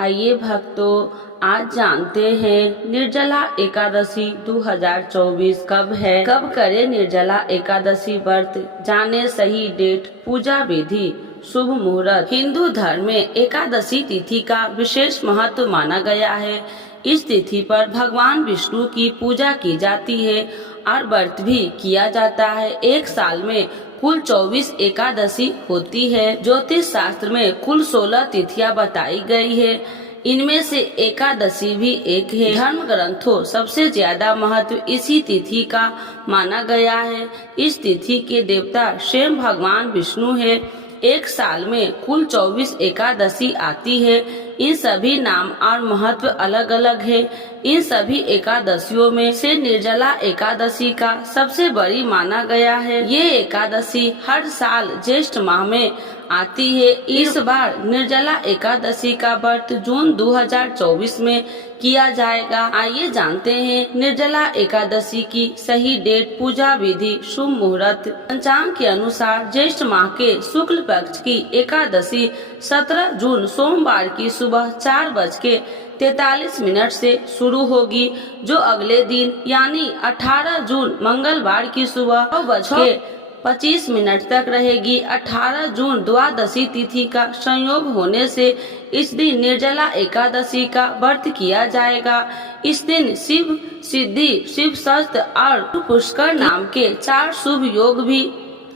आइए भक्तों, आज जानते हैं निर्जला एकादशी 2024 कब है। कब करें निर्जला एकादशी व्रत, जाने सही डेट, पूजा विधि, शुभ मुहूर्त। हिंदू धर्म में एकादशी तिथि का विशेष महत्व माना गया है। इस तिथि पर भगवान विष्णु की पूजा की जाती है और व्रत भी किया जाता है। एक साल में कुल 24 एकादशी होती है। ज्योतिष शास्त्र में कुल 16 तिथियां बताई गई है, इनमें से एकादशी भी एक है। धर्म ग्रंथों सबसे ज्यादा महत्व इसी तिथि का माना गया है। इस तिथि के देवता स्वयं भगवान विष्णु है। एक साल में कुल 24 एकादशी आती है। इन सभी नाम और महत्व अलग अलग है। इन सभी एकादशियों में से निर्जला एकादशी का सबसे बड़ी माना गया है। ये एकादशी हर साल ज्येष्ठ माह में आती है। इस बार निर्जला एकादशी का व्रत जून 2024 में किया जाएगा। आइए जानते हैं निर्जला एकादशी की सही डेट, पूजा विधि, शुभ मुहूर्त। पंचांग के अनुसार ज्येष्ठ माह के शुक्ल पक्ष की एकादशी 17 जून सोमवार की सुबह 4:43 से शुरू होगी, जो अगले दिन यानी 18 जून मंगलवार की सुबह 9:25 तक रहेगी। 18 जून द्वादशी तिथि का संयोग होने से इस दिन निर्जला एकादशी का व्रत किया जाएगा। इस दिन शिव सिद्धि, शिव शस्त्र और पुष्कर नाम के 4 शुभ योग भी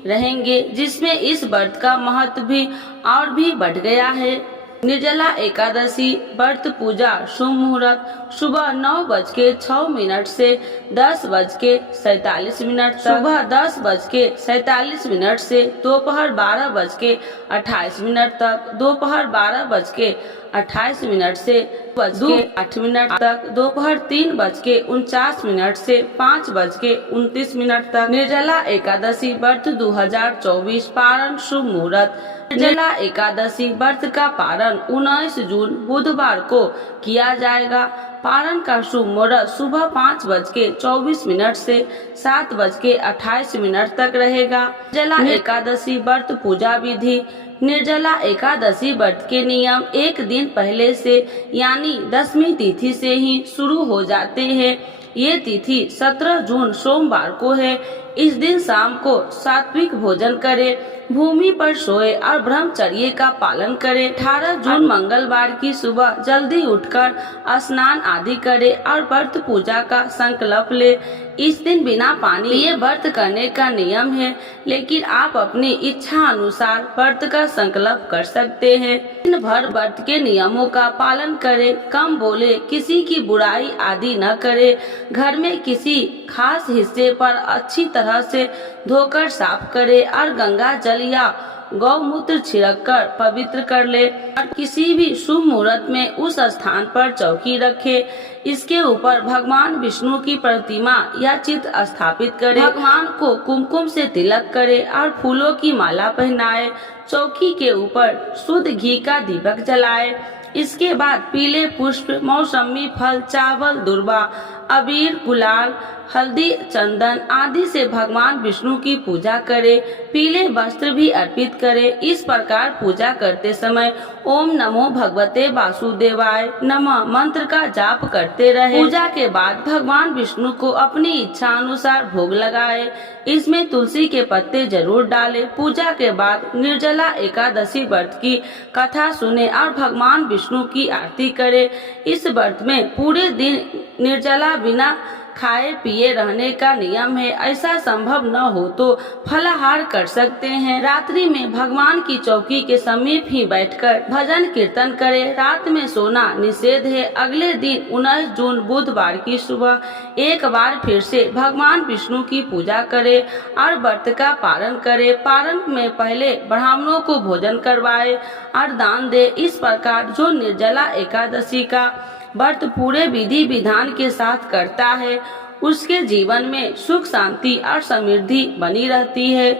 रहेंगे, जिसमें इस व्रत का महत्व भी और भी बढ़ गया है। निर्जला एकादशी व्रत पूजा शुभ मुहूर्त सुबह 9:06 से 10:47 तक, सुबह 10:47 से दोपहर 12:28 तक, दोपहर 12:28 से 2:08 तक, दोपहर 3:49 से 5:29 तक। निर्जला एकादशी व्रत 2024 पारण शुभ मुहूर्त। निर्जला एकादशी व्रत का पारण 19 जून बुधवार को किया जाएगा। पारण का शुभ मुहूर्त सुबह 5:24 से 7:28 तक रहेगा। निर्जला एकादशी व्रत पूजा विधि। निर्जला एकादशी व्रत के नियम एक दिन पहले से यानी 10वीं तिथि से ही शुरू हो जाते हैं। ये तिथि 17 जून सोमवार को है। इस दिन शाम को सात्विक भोजन करें, भूमि पर सोए और ब्रह्मचर्य का पालन करें। 18 जून मंगलवार की सुबह जल्दी उठकर स्नान आदि करें और व्रत पूजा का संकल्प ले। इस दिन बिना पानी पिए व्रत करने का नियम है, लेकिन आप अपनी इच्छा अनुसार व्रत का संकल्प कर सकते हैं। दिन भर व्रत के नियमों का पालन करें, कम बोले, किसी की बुराई आदि न करें, घर में किसी खास हिस्से पर अच्छी तरह से धोकर साफ करें और गंगा जल या गौमूत्र छिड़क कर पवित्र कर ले और किसी भी शुभ मुहूर्त में उस स्थान पर चौकी रखे। इसके ऊपर भगवान विष्णु की प्रतिमा या चित्र स्थापित करें। भगवान को कुमकुम से तिलक करें और फूलों की माला पहनाए। चौकी के ऊपर शुद्ध घी का दीपक जलाए। इसके बाद पीले पुष्प, मौसमी फल, चावल, दुर्वा, अबीर, गुलाल, हल्दी, चंदन आदि से भगवान विष्णु की पूजा करें। पीले वस्त्र भी अर्पित करें। इस प्रकार पूजा करते समय ओम नमो भगवते वासुदेवाय नमः मंत्र का जाप करते रहे। पूजा के बाद भगवान विष्णु को अपनी इच्छा अनुसार भोग लगाए। इसमें तुलसी के पत्ते जरूर डालें। पूजा के बाद निर्जला एकादशी व्रत की कथा सुने और भगवान विष्णु की आरती करें। इस व्रत में पूरे दिन निर्जला बिना खाए पिए रहने का नियम है। ऐसा संभव न हो तो फलाहार कर सकते हैं। रात्रि में भगवान की चौकी के समीप ही बैठकर भजन कीर्तन करें। रात में सोना निषेध है। अगले दिन 19 जून बुधवार की सुबह एक बार फिर से भगवान विष्णु की पूजा करें और व्रत का पारण करें। पारण में पहले ब्राह्मणों को भोजन करवाए और दान दे। इस प्रकार जो निर्जला एकादशी का व्रत पूरे विधि विधान के साथ करता है, उसके जीवन में सुख शांति और समृद्धि बनी रहती है।